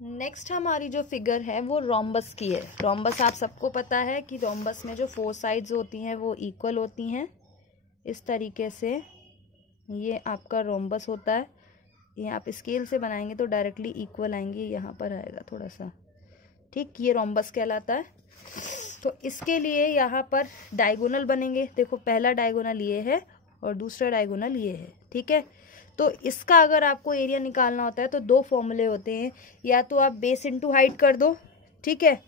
Next हमारी जो figure है वो रोम्बस की है। रोम्बस आप सबको पता है कि रोम्बस में जो 4 साइड्स होती हैं वो इक्वल होती हैं। इस तरीके से ये आपका रोम्बस होता है। ये आप स्केल से बनाएंगे तो डायरेक्टली इक्वल आएंगे, यहाँ पर आएगा थोड़ा सा, ठीक, ये रोम्बस कहलाता है। तो इसके लिए यहाँ पर डायगोनल बनेंगे। देखो पहला डायगोनल ये है और दूसरा डायगोनल ये है, ठीक है। तो इसका अगर आपको एरिया निकालना होता है तो 2 फॉर्मूले होते हैं, या तो आप बेस इंटू हाइट कर दो, ठीक है,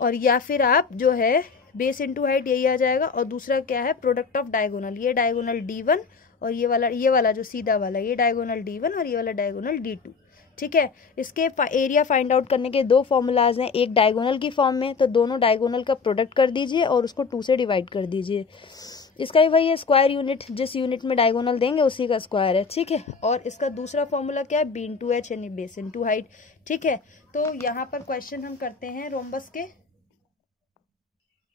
और या फिर आप जो है बेस इंटू हाइट यही आ जाएगा, और दूसरा क्या है, प्रोडक्ट ऑफ डायगोनल। ये डायगोनल D1 और ये वाला जो सीधा वाला, ये डायगोनल D1 और ये वाला डायगोनल D2, ठीक है। इसके एरिया फाइंड आउट करने के 2 फॉर्मूलाज हैं, एक डायगोनल की फॉर्म में, तो दोनों डायगोनल का प्रोडक्ट कर दीजिए और उसको 2 से डिवाइड कर दीजिए। इसका ही वही है, स्क्वायर यूनिट, जिस यूनिट में डायगोनल देंगे उसी का स्क्वायर है, ठीक है। और इसका दूसरा फॉर्मूला क्या है, B इंटू H यानी बेस इंटू हाइट, ठीक है। तो यहाँ पर क्वेश्चन हम करते हैं रोम्बस के।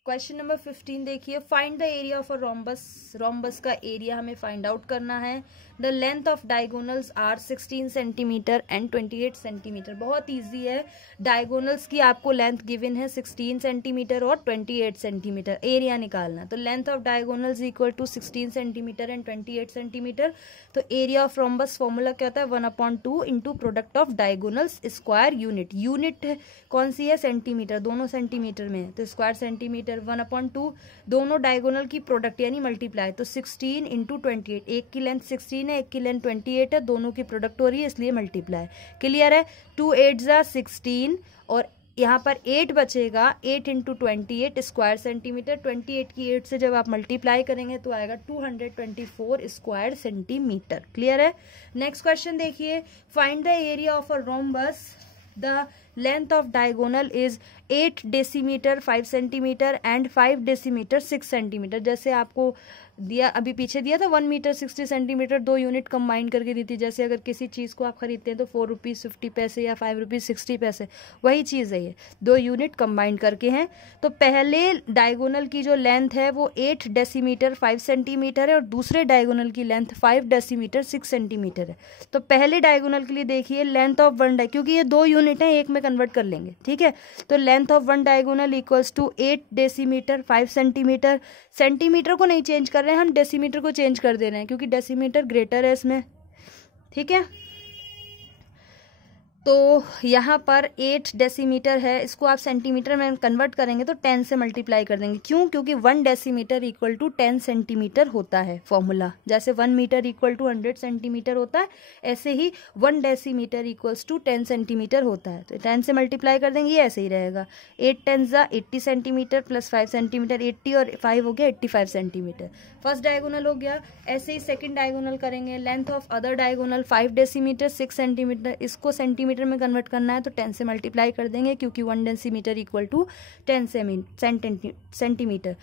क्वेश्चन नंबर 15 देखिए, find the area of a rhombus. Rhombus का एरिया हमें फाइंड आउट करना है। The length of diagonals are 16 centimetre and 28 centimetre. बहुत इजी है, डायगोनल्स की आपको लेंथ गिवन है 16 सेंटीमीटर और 28 सेंटीमीटर, एरिया निकालना। तो length of diagonals equal to 16 centimetre and 28 centimetre. तो एरिया ऑफ रोम्बस फॉर्मूला क्या होता है, 1/2 into product of diagonals square unit. Unit कौन सी है, सेंटीमीटर, दोनों सेंटीमीटर में है तो स्क्वायर सेंटीमीटर, 1/2 दोनों डायगोनल की प्रोडक्ट यानी मल्टीप्लाई, तो 16 इंटू 28, एक की लेंथ 16 है, एक की लेंथ 28 है, दोनों की प्रोडक्ट हो रही है इसलिए मल्टीप्लाई। क्लियर है, 2 8 जा 16 और यहाँ पर 8 बचेगा, 8 इंटू 28 स्क्वायर सेंटीमीटर। 28 की 8 से जब आप मल्टीप्लाई करेंगे तो आएगा 224 स्क्वायर सेंटीमीटर। क्लियर है। नेक्स्ट क्वेश्चन देखिए, find the area of a rhombus. The length of diagonal is 8 decimetre 5 centimetre and 5 decimetre 6 centimetre. जैसे आपको दिया, अभी पीछे दिया था 1 मीटर 60 सेंटीमीटर, 2 यूनिट कंबाइन करके दी थी। जैसे अगर किसी चीज़ को आप खरीदते हैं तो 4 रुपीज़ 50 पैसे या 5 रुपीज़ 60 पैसे, वही चीज़ है, ये 2 यूनिट कंबाइन करके हैं। तो पहले डायगोनल की जो लेंथ है वो 8 डेसीमीटर 5 सेंटीमीटर है और दूसरे डायगोनल की लेंथ 5 डेसीमीटर 6 सेंटीमीटर है। तो पहले डायगोनल के लिए देखिए लेंथ ऑफ वन क्योंकि ये 2 यूनिट हैं, एक में कन्वर्ट कर लेंगे, ठीक है। तो length of one diagonal equals to 8 decimetre 5 centimetre. Centimetre को नहीं चेंज कर रहे हैं हम, डेसीमीटर को चेंज कर दे रहे हैं क्योंकि डेसीमीटर ग्रेटर है इसमें, ठीक है। तो यहाँ पर 8 डेसीमीटर है, इसको आप सेंटीमीटर में कन्वर्ट करेंगे तो 10 से मल्टीप्लाई कर देंगे। क्यों, क्योंकि 1 डेसीमीटर इक्वल टू 10 सेंटीमीटर होता है फॉर्मूला। जैसे 1 मीटर इक्वल टू 100 सेंटीमीटर होता है, ऐसे ही 1 डेसीमीटर इक्वल्स टू 10 सेंटीमीटर होता है। तो 10 से मल्टीप्लाई कर देंगे, ये ऐसे ही रहेगा। 8 10 जा 80 सेंटीमीटर प्लस 5 सेंटीमीटर, 80 और 5 हो गया 85 सेंटीमीटर। फर्स्ट डायगोनल हो गया। ऐसे ही सेकंड डायगोनल करेंगे। Length of other diagonal 5 decimetre 6 centimetre, इसको सेंटीमीटर में कन्वर्ट करना है तो 10 से मल्टीप्लाई कर देंगे क्योंकि 1 डेसीमीटर इक्वल टू 10 सेंटीमीटर।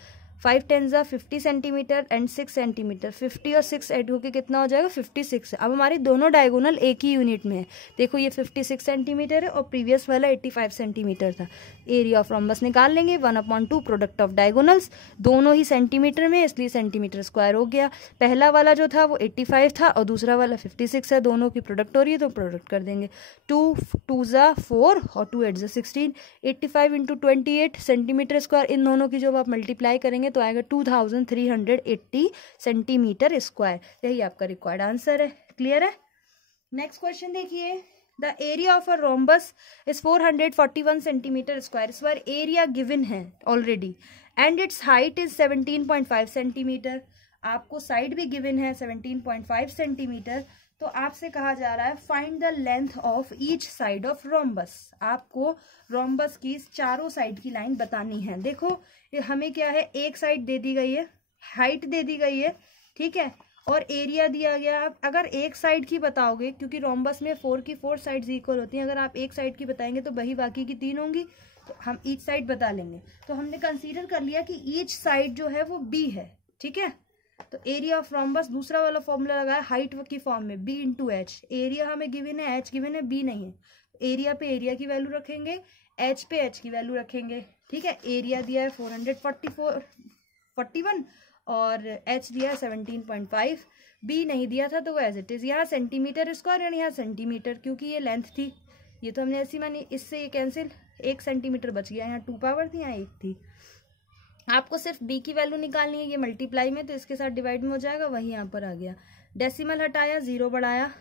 5 10 जा 50 सेंटीमीटर एंड 6 सेंटीमीटर, 50 और 6 ऐड होकर कितना हो जाएगा, 56। अब हमारी दोनों डायगोनल एक ही यूनिट में है। देखो ये 56 सेंटीमीटर है और प्रीवियस वाला 85 सेंटीमीटर था। एरिया ऑफ रोम्बस निकाल लेंगे, 1/2 प्रोडक्ट ऑफ डायगोनल्स, दोनों ही सेंटीमीटर में इसलिए सेंटीमीटर स्क्वायर हो गया। पहला वाला जो था वो 85 था और दूसरा वाला 56 है, दोनों की प्रोडक्ट हो रही है तो प्रोडक्ट कर देंगे। 2 2 जा 4 और 2 8 जा 16, 85 इंटू 28 सेंटीमीटर स्क्वायर। इन दोनों की जब आप मल्टीप्लाई करेंगे तो आएगा 2380 सेंटीमीटर स्क्वायर। यही आपका रिक्वायर्ड आंसर है। क्लियर है। नेक्स्ट क्वेश्चन देखिए, the area of a rhombus is 441 centimetre square. इस बार एरिया गिवन है already and it's height is 17.5 centimetre. आपको साइड भी गिवन है 17.5 सेंटीमीटर। तो आपसे कहा जा रहा है find the length of each side of rhombus. आपको रोम्बस की चारों साइड की लाइन बतानी है। देखो ये हमें क्या है, एक साइड दे दी गई है, हाइट दे दी गई है, ठीक है, और एरिया दिया गया। आप अगर एक साइड की बताओगे, क्योंकि रोम्बस में 4 की 4 साइड्स इक्वल होती हैं, अगर आप एक साइड की बताएंगे तो वही बाकी की 3 होंगी, तो हम ईच साइड बता लेंगे। तो हमने कंसीडर कर लिया कि ईच साइड जो है वो B है, ठीक है। तो एरिया ऑफ रोम्बस दूसरा वाला फॉर्मूला लगाया हाइट की फॉर्म में, B इंटू H। एरिया हमें गिवन है, H गिवन है, B नहीं है। एरिया पे एरिया की वैल्यू रखेंगे, H पे H की वैल्यू रखेंगे, ठीक है। एरिया दिया है 441 और H दिया है 17.5, B नहीं दिया था तो वो एज इट इज। यहाँ सेंटीमीटर स्क्वायर यानी यहाँ सेंटीमीटर, क्योंकि ये लेंथ थी, ये तो हमने ऐसी मानी, इससे ये कैंसिल, 1 सेंटीमीटर बच गया, यहाँ 2 पावर थी, यहाँ 1 थी। आपको सिर्फ बी की वैल्यू निकालनी है, ये मल्टीप्लाई में तो इसके साथ डिवाइड में हो जाएगा, वही यहाँ पर आ गया। डेसिमल हटाया, 0 बढ़ाया,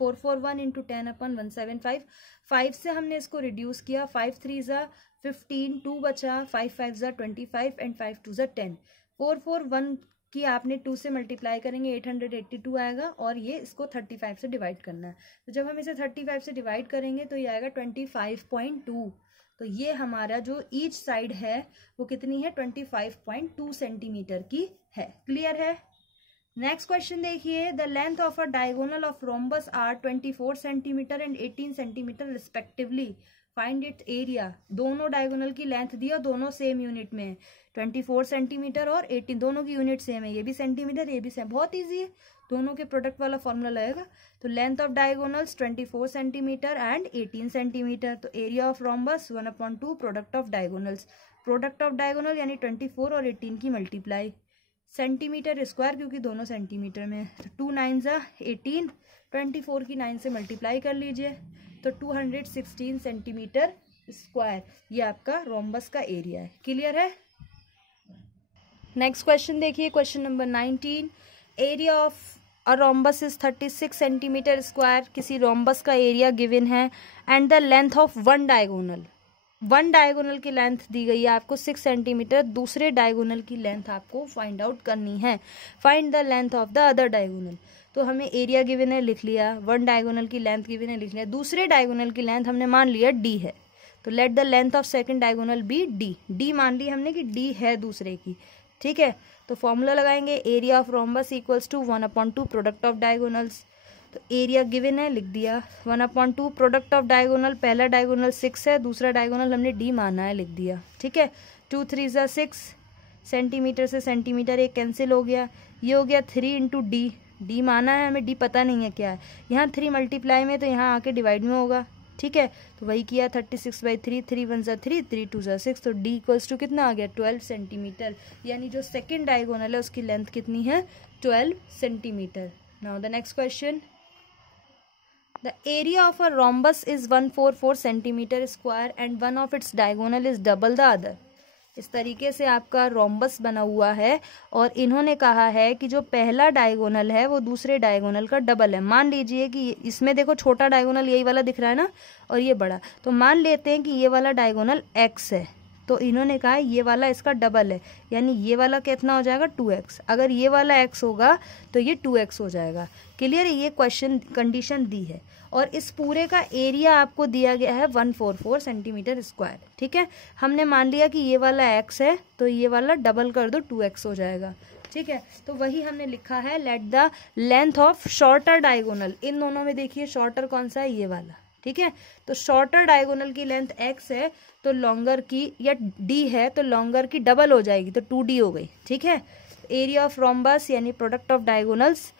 441 इंटू 10/175। 5 से हमने इसको रिड्यूस किया, 5 3 ज़ा 15, 2 बचा, 5 5 ज़ा 25 एंड 5 2 ज़ा 10। 441 की आपने 2 से मल्टीप्लाई करेंगे 882 आएगा, और ये इसको 35 से डिवाइड करना है। तो जब हम इसे 35 से डिवाइड करेंगे तो ये आएगा 25.2। तो ये हमारा जो ईच साइड है वो कितनी है, 25.2 सेंटीमीटर की है। क्लियर है। नेक्स्ट क्वेश्चन देखिए, the length of a diagonal of rhombus are 24 centimetre and 18 centimetre respectively, find its area. दोनों डायगोनल की लेंथ दिया, दोनों सेम यूनिट में है, 24 सेंटीमीटर और 18, दोनों की यूनिट सेम है, ये भी सेंटीमीटर ये भी सेम, बहुत ईजी है, दोनों के प्रोडक्ट वाला फॉर्मूला लगेगा। तो length of diagonals 24 centimetre and 18 centimetre, तो area of rhombus 1/2 product of diagonals, product of diagonal यानी 24 और 18 की मल्टीप्लाई, सेंटीमीटर स्क्वायर क्योंकि दोनों सेंटीमीटर में है, तो 2 9 ज़ा 18, 24 की 9 से मल्टीप्लाई कर लीजिए, तो 216 सेंटीमीटर स्क्वायर, ये आपका रोम्बस का एरिया है। क्लियर है। नेक्स्ट क्वेश्चन देखिए, question number 19, area of a rhombus is 36 centimetre square. किसी रोम्बस का एरिया गिवन है and the length of one diagonal, one diagonal की लेंथ दी गई है आपको 6 सेंटीमीटर, दूसरे डायगोनल की लेंथ आपको फाइंड आउट करनी है। Find the length of the other diagonal, तो हमें एरिया गिवन है लिख लिया, वन डायगोनल की लेंथ गिवन है लिख लिया, दूसरे डायगोनल की लेंथ हमने मान लिया डी है, तो let the length of second diagonal be D, D मान ली हमने कि डी है दूसरे की। ठीक है, तो फॉर्मूला लगाएंगे, area of rhombus equals to 1/2 product of diagonals, तो एरिया गिवन है लिख दिया, 1/2 प्रोडक्ट ऑफ डायगोनल, पहला डायगोनल 6 है, दूसरा डायगोनल हमने डी माना है लिख दिया। ठीक है, 2 3 ज़ा 6, सेंटीमीटर से सेंटीमीटर एक कैंसिल हो गया, ये हो गया 3 इंटू डी, डी माना है हमें, डी पता नहीं है क्या है, यहाँ 3 मल्टीप्लाई में तो यहाँ आके डिवाइड में होगा। ठीक है, तो वही किया, 36/3, 3 1 ज़ा 3, 3 2 ज़ा 6, तो डी इक्वल्स टू कितना आ गया, 12 सेंटीमीटर, यानी जो सेकेंड डायगोनल है उसकी लेंथ कितनी है, 12 centimetre. Now the next question, the area of a rhombus is 144 centimeter square and one of its diagonal is double the other। इस तरीके से आपका रोम्बस बना हुआ है और इन्होंने कहा है कि जो पहला डायगोनल है वो दूसरे डायगोनल का डबल है। मान लीजिए कि इसमें देखो छोटा डायगोनल यही वाला दिख रहा है ना, और ये बड़ा, तो मान लेते हैं कि ये वाला डायगोनल x है, तो इन्होंने कहा है ये वाला इसका डबल है, यानी ये वाला कितना हो जाएगा 2x, अगर ये वाला x होगा तो ये 2x हो जाएगा। क्लियर है, ये क्वेश्चन कंडीशन दी है और इस पूरे का एरिया आपको दिया गया है 144 सेंटीमीटर स्क्वायर। ठीक है, हमने मान लिया कि ये वाला x है तो ये वाला डबल कर दो 2x हो जाएगा। ठीक है, तो वही हमने लिखा है, let the length of shorter diagonal, इन दोनों में देखिए शॉर्टर कौन सा है, ये वाला। ठीक है, तो शॉर्टर डायगोनल की लेंथ x है तो लॉन्गर की, या d है तो लॉन्गर की डबल हो जाएगी, तो 2d हो गई। ठीक है, एरिया ऑफ रोम्बस यानी प्रोडक्ट ऑफ डायगोनल्स,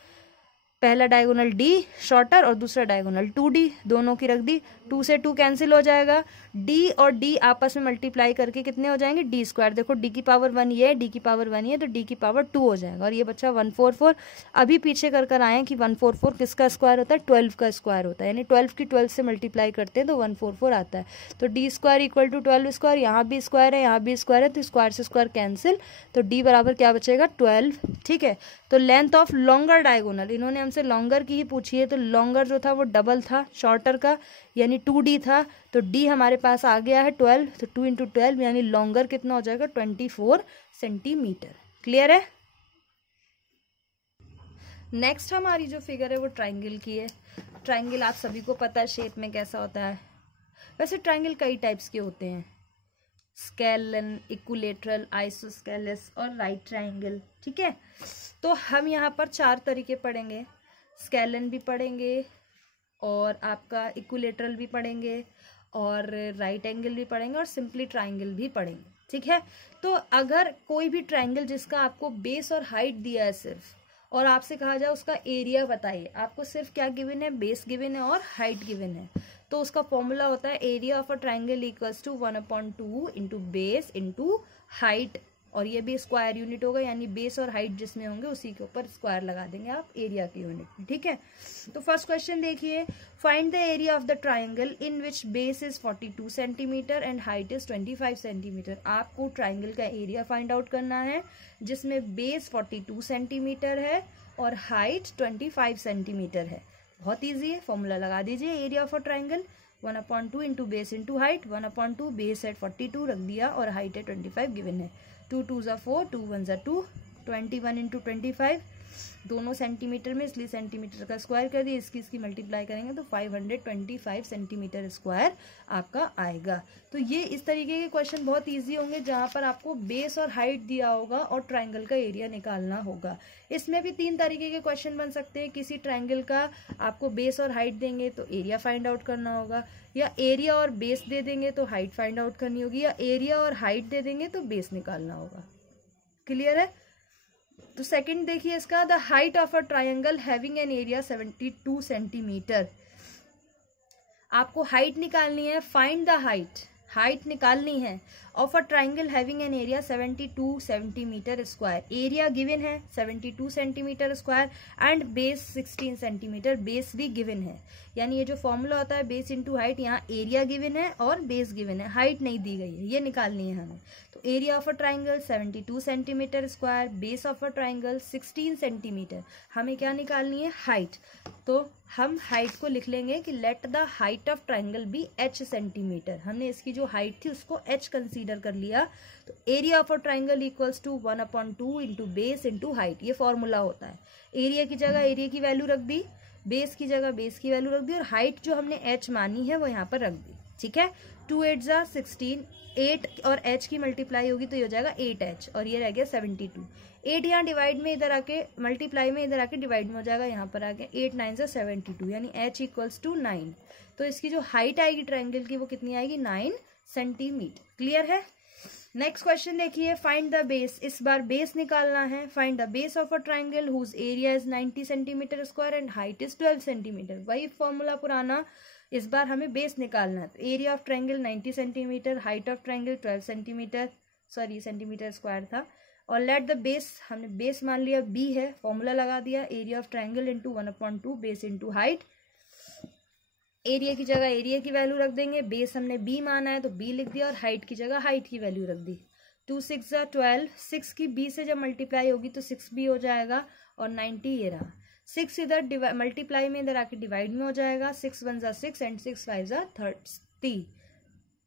पहला डायगोनल d शॉर्टर और दूसरा डायगोनल 2d, दोनों की रख दी, 2 से 2 कैंसिल हो जाएगा, d और d आपस में मल्टीप्लाई करके कितने हो जाएंगे, d स्क्वायर, देखो d की पावर 1 ये है, d की पावर 1 ये, तो d की पावर 2 हो जाएगा, और ये बच्चा 144। अभी पीछे कर आए कि 144 किसका स्क्वायर होता है, 12 का स्क्वायर होता है, यानी 12 की 12 से मल्टीप्लाई करते हैं तो 144 आता है, तो d square equal to 12 square, यहाँ भी स्क्वायर है यहाँ भी स्क्वायर है, तो स्क्वायर से स्क्वायर कैंसिल, तो d बराबर क्या बचेगा 12। ठीक है, तो लेंथ ऑफ लॉन्गर डायगोनल, इन्होंने हमसे लॉन्गर की ही पूछी है, तो लॉन्गर जो था वो डबल था शॉर्टर का, यानी 2d था, तो d हमारे पास आ गया है 12, तो 2 इंटू 12 यानी लॉन्गर कितना हो जाएगा 24 सेंटीमीटर। क्लियर है। नेक्स्ट हमारी जो फिगर है वो ट्राइंगल की है। ट्राइंगल आप सभी को पता है शेप में कैसा होता है। वैसे ट्राइंगल कई टाइप्स के होते हैं, स्केलन, इक्विलेटरल, आइसोस्केलस और राइट ट्राइंगल। ठीक है, तो हम यहाँ पर 4 तरीके पढ़ेंगे, स्केलन भी पढ़ेंगे और आपका इक्विलेटरल भी पढ़ेंगे और राइट एंगल भी पढ़ेंगे और सिंपली ट्राइंगल भी पढ़ेंगे। ठीक है, तो अगर कोई भी ट्राइंगल जिसका आपको बेस और हाइट दिया है सिर्फ, और आपसे कहा जाए उसका एरिया बताइए, आपको सिर्फ क्या गिवन है, बेस गिवन है और हाइट गिवन है, तो उसका फॉर्मूला होता है area of a triangle equals to 1/2 into base into height और ये भी स्क्वायर यूनिट होगा, यानी बेस और हाइट जिसमें होंगे उसी के ऊपर स्क्वायर लगा देंगे आप एरिया की यूनिट में, ठीक है। तो फर्स्ट क्वेश्चन देखिए, find the area of the triangle in which base is 42 centimetre and height is 25 centimetre. आपको ट्राइंगल का एरिया फाइंड आउट करना है जिसमें बेस 42 सेंटीमीटर है और हाइट 25 सेंटीमीटर है। बहुत ईजी है, फॉर्मूला लगा दीजिए, area of a triangle 1/2 into base into height, 1/2 base है 42 रख दिया और हाइट है 25 गिवन है। 2 2 ज़ा 4, 2 1 ज़ा 2, 21 इंटू 25 दोनों सेंटीमीटर में, इसलिए सेंटीमीटर का स्क्वायर कर दिया, इसकी मल्टीप्लाई करेंगे तो 525 सेंटीमीटर स्क्वायर आपका आएगा। तो ये इस तरीके के क्वेश्चन बहुत इजी होंगे जहां पर आपको बेस और हाइट दिया होगा और ट्राइंगल का एरिया निकालना होगा। इसमें भी 3 तरीके के क्वेश्चन बन सकते हैं। किसी ट्राइंगल का आपको बेस और हाइट देंगे तो एरिया फाइंड आउट करना होगा, या एरिया और बेस दे देंगे तो हाइट फाइंड आउट करनी होगी, या एरिया और हाइट दे देंगे तो बेस निकालना होगा। क्लियर है? तो सेकंड देखिए इसका, the height of a triangle having an area 72 centimetre. आपको हाइट निकालनी है, फाइंड द हाइट निकालनी है of a triangle having an area 72 centimetre square. Area given है 72 centimetre square and base 16 centimetre, base भी गिवन है। यानी ये जो फॉर्मूला होता है बेस इंटू हाइट, यहाँ एरिया गिवन है और बेस गिवन है, हाइट नहीं दी गई है, ये निकालनी है हमें। तो area of a triangle 72 centimetre square, base of a triangle 16 centimetre, हमें क्या निकालनी है? हाइट। तो हम हाइट को लिख लेंगे कि let the height of triangle be h centimetre. हमने इसकी जो हाइट थी उसको h कंसीडर कर लिया। तो area of a triangle equals to 1/2 into base into height, ये फॉर्मूला होता है। एरिया की जगह एरिया की वैल्यू रख दी, बेस की जगह बेस की वैल्यू रख दी और हाइट जो हमने h मानी है वो यहाँ पर रख दी, ठीक है। 2 8 ज़ा 16, 8 और h की मल्टीप्लाई होगी तो ये हो जाएगा 8h और ये रह गया 72। 8 यहाँ डिवाइड में इधर आके मल्टीप्लाई में इधर आके डिवाइड में हो जाएगा, यहाँ पर आके 8 9 ज़ा 72, यानी h इक्वल्स टू 9। तो इसकी जो हाइट आएगी ट्राइंगल की वो कितनी आएगी? 9 सेंटीमीटर। क्लियर है? नेक्स्ट क्वेश्चन देखिए, फाइंड द बेस। इस बार बेस निकालना है। Find the base of a triangle whose area is 90 centimetre square and height is 12 centimetre. वही फॉर्मूला पुराना, इस बार हमें बेस निकालना है। तो area of triangle 90 centimetre, height of triangle 12 centimetre, sorry centimetre square था, और लेट द बेस, हमने बेस मान लिया b है, फॉर्मूला लगा दिया, area of triangle into 1/2 base into height. Area की जगह एरिया की वैल्यू रख देंगे, बेस हमने b माना है तो b लिख दिया और हाइट की जगह हाइट की वैल्यू रख दी। 2 6 ज़ा 12, 6 की b से जब मल्टीप्लाई होगी तो 6b हो जाएगा और 90 ये रहा। 6 इधर मल्टीप्लाई में इधर आके डिवाइड में हो जाएगा, 6 1 ज़ा 6 एंड 6 5 ज़ा 30।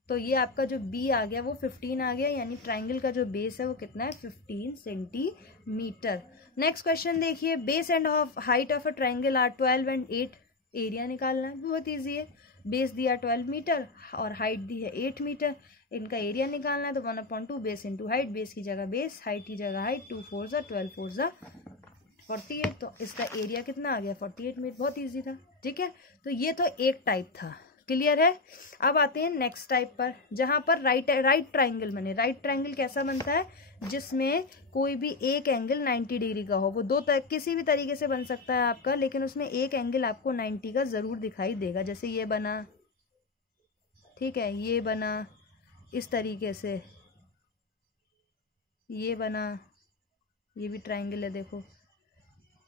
तो ये आपका जो b आ गया वो 15 आ गया, यानी ट्राइंगल का जो बेस है वो कितना है? 15 सेंटीमीटर। नेक्स्ट क्वेश्चन देखिए, base and height of a triangle are 12 and 8। Area निकालना है, बहुत ईजी है। बेस दिया 12 मीटर और हाइट दी है 8 मीटर, इनका एरिया निकालना है। तो 1/2 बेस इंटू हाइट, बेस की जगह बेस, हाइट की जगह हाइट, 2 4 ज़ा 12 4 ज़ा 48। तो इसका एरिया कितना आ गया? 48 मीटर। बहुत ईजी था, ठीक है। तो ये तो एक टाइप था, क्लियर है। अब आते हैं नेक्स्ट टाइप पर, जहां पर राइट ट्राइंगल बने। राइट ट्राइंगल कैसा बनता है? जिसमें कोई भी एक एंगल 90 डिग्री का हो। वो किसी भी तरीके से बन सकता है आपका, लेकिन उसमें एक एंगल आपको 90 का जरूर दिखाई देगा। जैसे ये बना, ठीक है, ये बना इस तरीके से, ये बना, ये भी ट्राइंगल है देखो।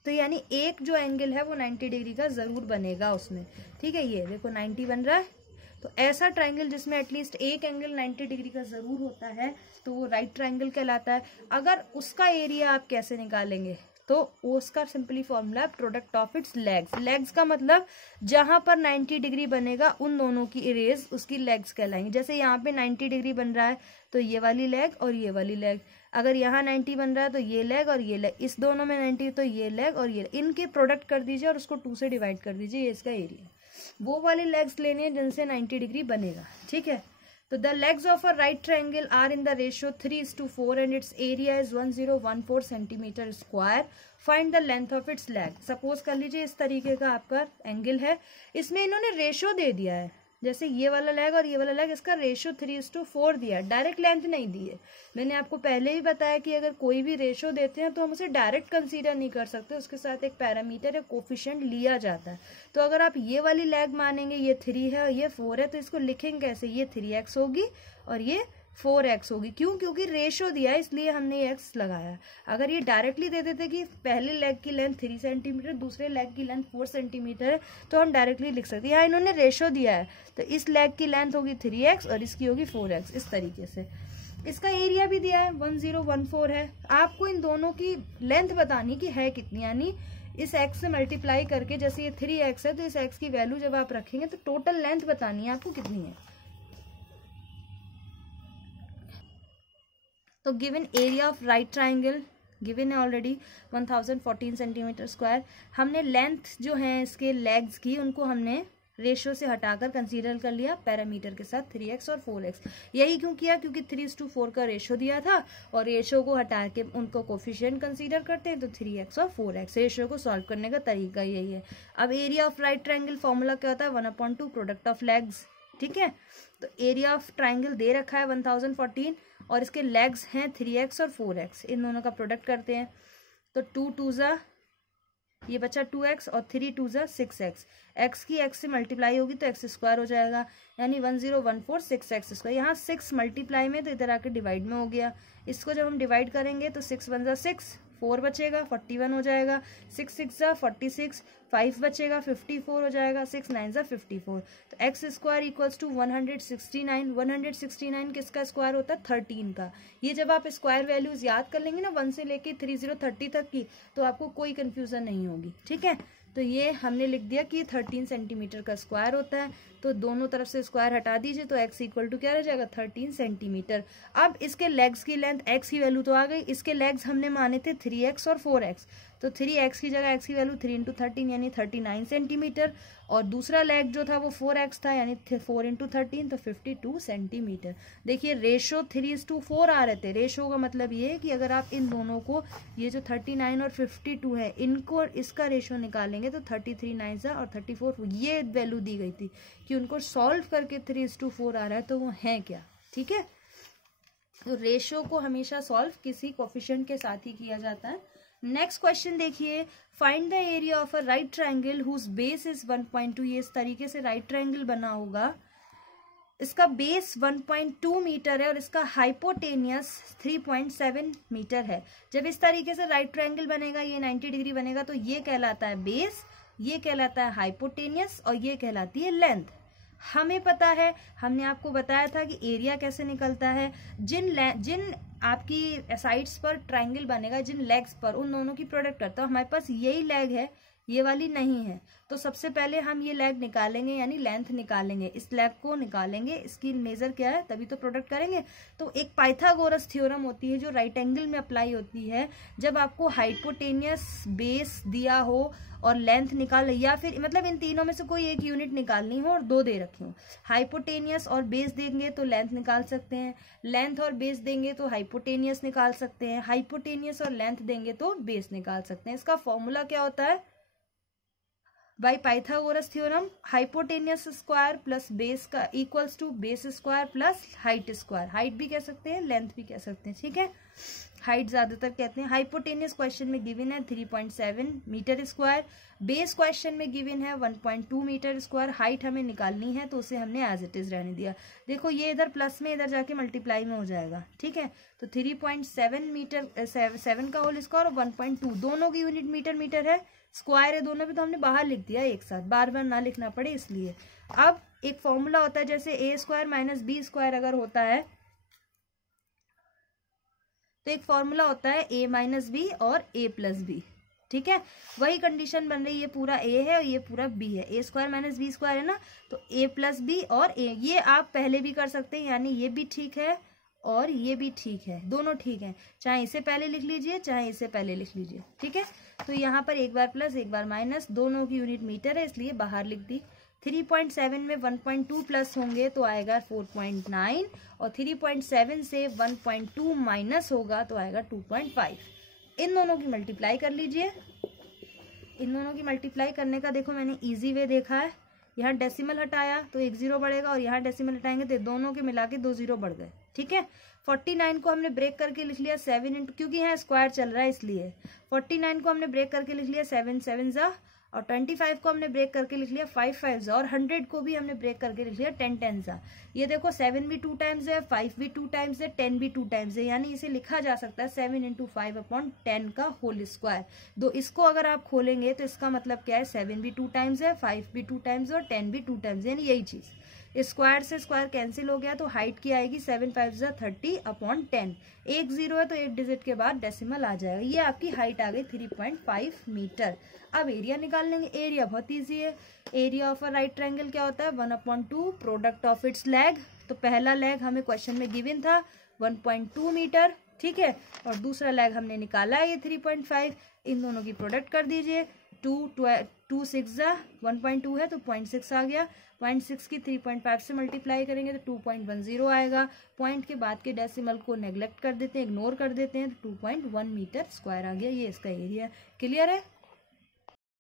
तो यानी एक जो एंगल है वो 90 डिग्री का जरूर बनेगा उसमें, ठीक है। ये देखो 90 बन रहा है। तो ऐसा ट्राइंगल जिसमें एटलीस्ट एक एंगल 90 डिग्री का जरूर होता है तो वो राइट ट्राइंगल कहलाता है। अगर उसका एरिया आप कैसे निकालेंगे? तो उसका simply formula product of its legs. Legs का मतलब जहां पर 90 डिग्री बनेगा उन दोनों की इरेज उसकी लेग्स कहलाएंगी। जैसे यहाँ पे 90 डिग्री बन रहा है तो ये वाली लेग और ये वाली लेग, अगर यहाँ 90 बन रहा है तो ये लेग और ये लेग, इस दोनों में 90 तो ये लेग और ये, इनके प्रोडक्ट कर दीजिए और उसको 2 से डिवाइड कर दीजिए, ये इसका एरिया। वो वाली लेग्स लेनी है जिनसे 90 डिग्री बनेगा, ठीक है। तो the legs of a right triangle are in the ratio 3:4 and its area is 1014 centimetre square. Find the length of its leg. Suppose कर लीजिए इस तरीके का आपका एंगल है, इसमें इन्होंने रेशियो दे दिया है, जैसे ये वाला लेग और ये वाला लेग, इसका रेशियो 3:4 दिया है, डायरेक्ट लेंथ नहीं दी है। मैंने आपको पहले ही बताया कि अगर कोई भी रेशियो देते हैं तो हम उसे डायरेक्ट कंसीडर नहीं कर सकते, उसके साथ एक पैरामीटर या कोफिशिएंट लिया जाता है। तो अगर आप ये वाली लेग मानेंगे, ये 3 है और ये 4 है, तो इसको लिखेंगे कैसे? ये 3x होगी और ये 4x होगी। क्यों? क्योंकि रेशो दिया है इसलिए हमने x लगाया। अगर ये डायरेक्टली दे देते कि पहले लेग की लेंथ 3 सेंटीमीटर, दूसरे लेग की लेंथ 4 सेंटीमीटर है, तो हम डायरेक्टली लिख सकते हैं। यहाँ इन्होंने रेशो दिया है, तो इस लेग की लेंथ होगी 3x और इसकी होगी 4x, इस तरीके से। इसका एरिया भी दिया है 1014 है। आपको इन दोनों की लेंथ बतानी कि है कितनी, यानी इस x से मल्टीप्लाई करके, जैसे ये 3x है तो इस x की वैल्यू जब आप रखेंगे तो टोटल लेंथ बतानी है आपको कितनी है। तो given area of right triangle given है ऑलरेडी 1014 सेंटीमीटर स्क्वायर। हमने लेंथ जो है इसके लेग्स की उनको हमने रेशो से हटाकर कंसीडर कर लिया पैरामीटर के साथ 3x और 4x। यही क्यों किया? क्योंकि 3:4 का रेशो दिया था और रेशो को हटा के उनको कोफिशिएंट कंसीडर करते हैं, तो 3x और 4x। रेशो को सॉल्व करने का तरीका यही है। अब area of right triangle formula क्या होता है? 1/2 प्रोडक्ट ऑफ लेग्स। ठीक है, तो एरिया ऑफ ट्राइंगल दे रखा है 1014 और इसके लेग्स हैं 3x और 4x। इन दोनों का प्रोडक्ट करते हैं, तो 2 2 जा ये बचा 2x और 3 2 जा 6x। x की x से मल्टीप्लाई होगी तो x स्क्वायर हो जाएगा, यानी 1014 6x स्क्वायर। यहाँ 6 मल्टीप्लाई में तो इधर आके डिवाइड में हो गया। इसको जब हम डिवाइड करेंगे तो 6 1 जा 6, 4 बचेगा 41 हो जाएगा, 6 6 जा 46, 5 बचेगा 54 हो जाएगा, 6 9 जा 54। तो एक्स स्क्वायर इक्वल्स टू 169। 169 किसका स्क्वायर होता है? 13 का। ये जब आप स्क्वायर वैल्यूज याद कर लेंगे ना 1 से लेके 30 तक की, तो आपको कोई कंफ्यूजन नहीं होगी। ठीक है, तो ये हमने लिख दिया कि 13 सेंटीमीटर का स्क्वायर होता है। तो दोनों तरफ से स्क्वायर हटा दीजिए तो x इक्वल टू क्या रह जाएगा? 13 सेंटीमीटर। अब इसके लेग्स की लेंथ x की वैल्यू तो आ गई, इसके लेग्स हमने माने थे 3x और 4x, तो 3x की जगह x की वैल्यू 3 × 13 यानी 39 सेंटीमीटर, और दूसरा लेग जो था वो 4x था यानी 4 × 13 तो 52 सेंटीमीटर। देखिए रेशो 3:4 आ रहे थे। रेशो का मतलब ये है कि अगर आप इन दोनों को, ये जो 39 और 52 है, इनको इसका रेशो निकालेंगे तो 33 9 और 34, ये वैल्यू दी गई थी कि उनको सॉल्व करके 3:4 आ रहा है, तो वो है क्या? ठीक है, तो रेशो को हमेशा सॉल्व किसी कोफिशिएंट के साथ ही किया जाता है। नेक्स्ट क्वेश्चन देखिए, find the area of a right triangle whose base is 1.2। ये इस तरीके से राइट ट्राइंगल बना होगा, इसका बेस 1.2 मीटर है और इसका हाइपोटेनियस 3.7 मीटर है। जब इस तरीके से राइट ट्राइंगल बनेगा, ये 90 डिग्री बनेगा, तो ये कहलाता है बेस, ये कहलाता है हाइपोटेनियस और ये कहलाती है लेंथ। हमें पता है, हमने आपको बताया था कि एरिया कैसे निकलता है। जिन आपकी साइड्स पर ट्राइंगल बनेगा, जिन लेग्स पर, उन दोनों की प्रोडक्ट करता है। हमारे पास यही लेग है, ये वाली नहीं है, तो सबसे पहले हम ये लेग निकालेंगे यानी लेंथ निकालेंगे। इस लेग को निकालेंगे, इसकी मेजर क्या है तभी तो प्रोडक्ट करेंगे। तो एक पाइथागोरस थ्योरम होती है जो राइट एंगल में अप्लाई होती है। जब आपको हाइपोटेनियस बेस दिया हो और लेंथ निकाल, या फिर मतलब इन तीनों में से कोई एक यूनिट निकालनी हो और दो दे रखी हो, हाइपोटेनियस और बेस देंगे तो लेंथ निकाल सकते हैं, लेंथ और बेस देंगे तो हाइपोटेनियस निकाल सकते हैं, हाइपोटेनियस और लेंथ देंगे तो बेस निकाल सकते हैं। इसका फॉर्मूला क्या होता है? By Pythagoras theorem, hypotenuse square plus base का equals to base square plus height square. Height भी कह सकते हैं, लेंथ भी कह सकते हैं। ठीक है, हाइट ज्यादातर कहते हैं। हाइपोटेनियस क्वेश्चन में गिवन है 3.7 मीटर स्क्वायर, बेस क्वेश्चन में गिवन है 1.2 मीटर स्क्वायर। हाइट हमें निकालनी है तो उसे हमने एज इट इज रहने दिया। देखो ये इधर प्लस में इधर जाके मल्टीप्लाई में हो जाएगा। ठीक है, तो 3.7 मीटर 7 का होल स्क्वायर और 1.2 दोनों की यूनिट मीटर मीटर है, स्क्वायर है दोनों भी, तो हमने बाहर लिख दिया एक साथ, बार बार ना लिखना पड़े इसलिए। अब एक फॉर्मूला होता है, जैसे a square minus B square अगर होता है तो एक फॉर्मूला होता है a माइनस बी और a प्लस बी। ठीक है, वही कंडीशन बन रही है, ये पूरा a है और ये पूरा b है। a square minus B square है ना, तो a प्लस बी और a, ये आप पहले भी कर सकते हैं, यानी ये भी ठीक है और ये भी ठीक है, दोनों ठीक है। चाहे इसे पहले लिख लीजिए चाहे इसे पहले लिख लीजिए। ठीक है, तो यहाँ पर एक बार प्लस एक बार माइनस, दोनों की यूनिट मीटर है इसलिए बाहर लिख दी। 3.7 में 1.2 प्लस होंगे तो आएगा 4.9 और 3.7 से 1.2 माइनस होगा तो आएगा 2.5। इन दोनों की मल्टीप्लाई कर लीजिए। इन दोनों की मल्टीप्लाई करने का देखो मैंने इजी वे देखा है, यहाँ डेसिमल हटाया तो एक जीरो बढ़ेगा और यहाँ डेसिमल हटाएंगे तो दोनों के मिला के 2 जीरो बढ़ गए। ठीक है, 49 को हमने ब्रेक करके लिख लिया 7 इंटू, क्योंकि यहाँ स्क्वायर चल रहा है इसलिए 49 को हमने ब्रेक करके लिख लिया 7 7 जा और 25 को हमने ब्रेक करके लिख लिया 5 5 और 100 को भी हमने ब्रेक करके लिख लिया 10 10 सा। ये देखो 7 भी 2 टाइम्स है, 5 भी 2 टाइम्स है, 10 भी 2 टाइम्स है, यानी इसे लिखा जा सकता है 7 × 5/10 का होल स्क्वायर। तो इसको अगर आप खोलेंगे तो इसका मतलब क्या है, 7 भी 2 टाइम्स है, 5 भी 2 टाइम्स और 10 भी 2 टाइम्स, यानी यही चीज। स्क्वायर से स्क्वायर कैंसिल हो गया तो हाइट की आएगी 7 5 30/10। एक जीरो है तो एक डिजिट के बाद डेसिमल आ जाएगा। ये आपकी हाइट आ गई 3.5 मीटर। अब एरिया निकाल लेंगे। एरिया बहुत ईजी है। Area of a right triangle क्या होता है, 1/2 प्रोडक्ट ऑफ इट्स लेग। तो पहला लेग हमें क्वेश्चन में गिवन था 1.2 मीटर, ठीक है, और दूसरा लेग हमने निकाला है ये 3.5। इन दोनों की प्रोडक्ट कर दीजिए। 2 6 1.2 है तो 0.6 आ गया। 0.6 की 3.5 से मल्टीप्लाई करेंगे तो 2.10 आएगा। पॉइंट के बाद के डेसिमल को नेग्लेक्ट कर देते हैं, इग्नोर कर देते हैं, तो 2.1 मीटर स्क्वायर आ गया। ये इसका एरिया। क्लियर है।